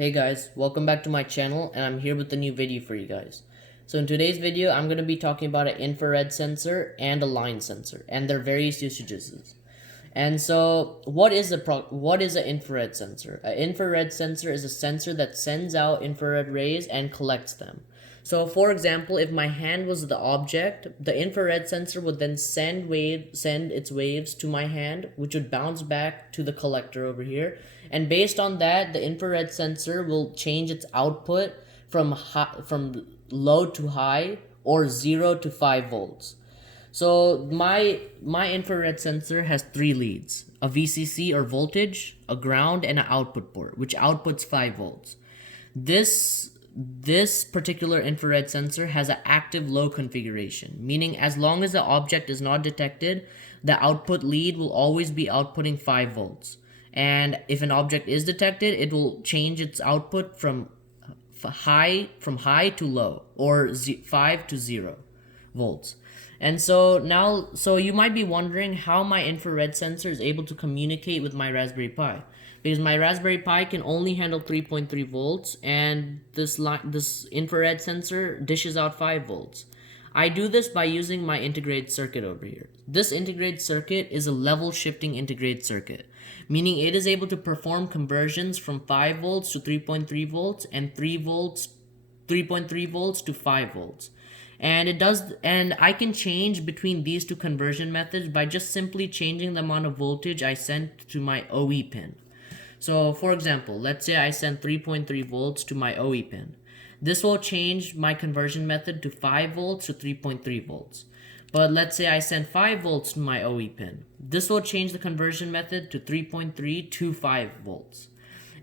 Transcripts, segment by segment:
Hey guys, welcome back to my channel and I'm here with a new video for you guys. So in today's video, I'm going to be talking about an infrared sensor and a line sensor and their various usages. And so what is an infrared sensor? An infrared sensor is a sensor that sends out infrared rays and collects them. So for example, if my hand was the object, the infrared sensor would then send its waves to my hand, which would bounce back to the collector over here. And based on that, the infrared sensor will change its output from low to high or 0 to 5 volts. So my infrared sensor has 3 leads: a VCC or voltage, a ground, and an output port, which outputs 5 volts. This particular infrared sensor has an active low configuration, meaning as long as the object is not detected, the output lead will always be outputting 5 volts. And if an object is detected, it will change its output from high to low, or 5 to 0 volts. And so you might be wondering how my infrared sensor is able to communicate with my Raspberry Pi, because my Raspberry Pi can only handle 3.3 volts and this infrared sensor dishes out 5 volts. I do this by using my integrated circuit over here. This integrated circuit is a level shifting integrated circuit, meaning it is able to perform conversions from 5 volts to 3.3 volts and 3.3 volts to 5 volts. And I can change between these two conversion methods by just simply changing the amount of voltage I send to my OE pin. So for example, let's say I send 3.3 volts to my OE pin. This will change my conversion method to 5 volts to 3.3 volts. But let's say I send 5 volts to my OE pin. This will change the conversion method to 3.3 to 5 volts.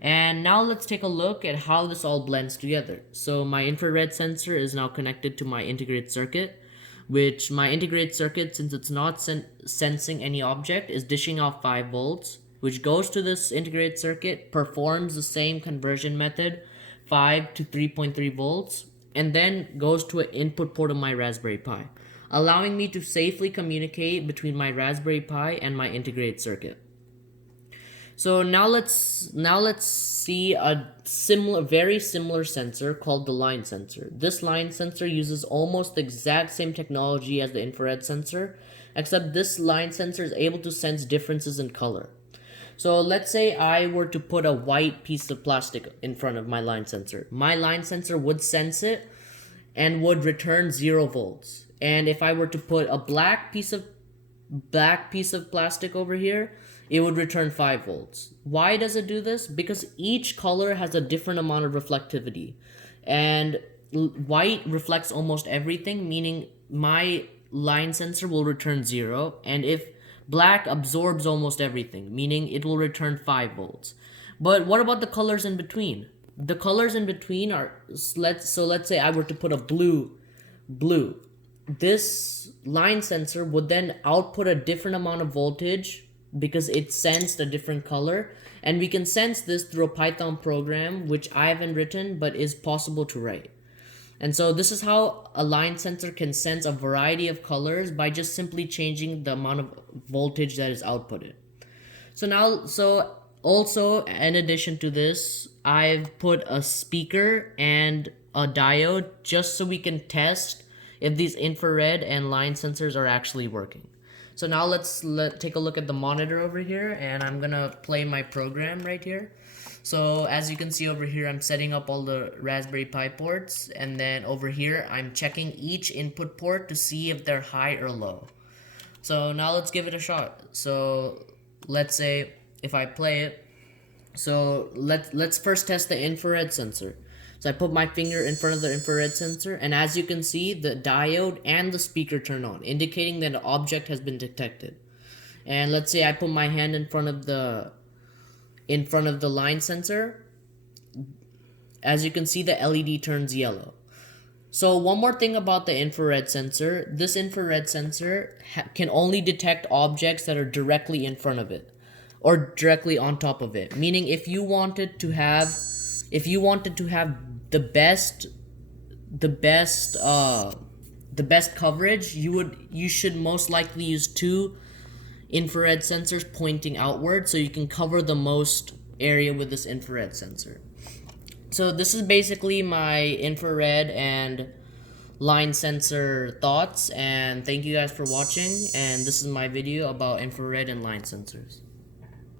And now let's take a look at how this all blends together. So my infrared sensor is now connected to my integrated circuit, which my integrated circuit, since it's not sensing any object, is dishing out 5 volts, which goes to this integrated circuit, performs the same conversion method, 5 to 3.3 volts, and then goes to an input port of my Raspberry Pi, allowing me to safely communicate between my Raspberry Pi and my integrated circuit. So now let's see a very similar sensor called the line sensor. This line sensor uses almost the exact same technology as the infrared sensor, except this line sensor is able to sense differences in color. So let's say I were to put a white piece of plastic in front of my line sensor. My line sensor would sense it and would return 0 volts. And if I were to put a black piece of plastic over here, it would return 5 volts. Why does it do this? Because each color has a different amount of reflectivity. And white reflects almost everything, meaning my line sensor will return 0. And if black absorbs almost everything, meaning it will return 5 volts. But what about the colors in between? The colors in between are, let's say I were to put a blue. This line sensor would then output a different amount of voltage because it sensed a different color, and we can sense this through a Python program which I haven't written but is possible to write. And so this is how a line sensor can sense a variety of colors by just simply changing the amount of voltage that is outputted. So also in addition to this, I've put a speaker and a diode just so we can test if these infrared and line sensors are actually working. So now let's take a look at the monitor over here, and I'm gonna play my program right here. So as you can see over here, I'm setting up all the Raspberry Pi ports, and then over here I'm checking each input port to see if they're high or low. So now let's give it a shot. So let's say if I play it, so let's first test the infrared sensor. So I put my finger in front of the infrared sensor, and as you can see, the diode and the speaker turn on, indicating that an object has been detected. And let's say I put my hand in front of the line sensor. As you can see, the LED turns yellow. So one more thing about the infrared sensor, this infrared sensor can only detect objects that are directly in front of it or directly on top of it. Meaning if you wanted to have the best coverage, you should most likely use 2 infrared sensors pointing outward so you can cover the most area with this infrared sensor. So this is basically my infrared and line sensor thoughts, and thank you guys for watching, and this is my video about infrared and line sensors.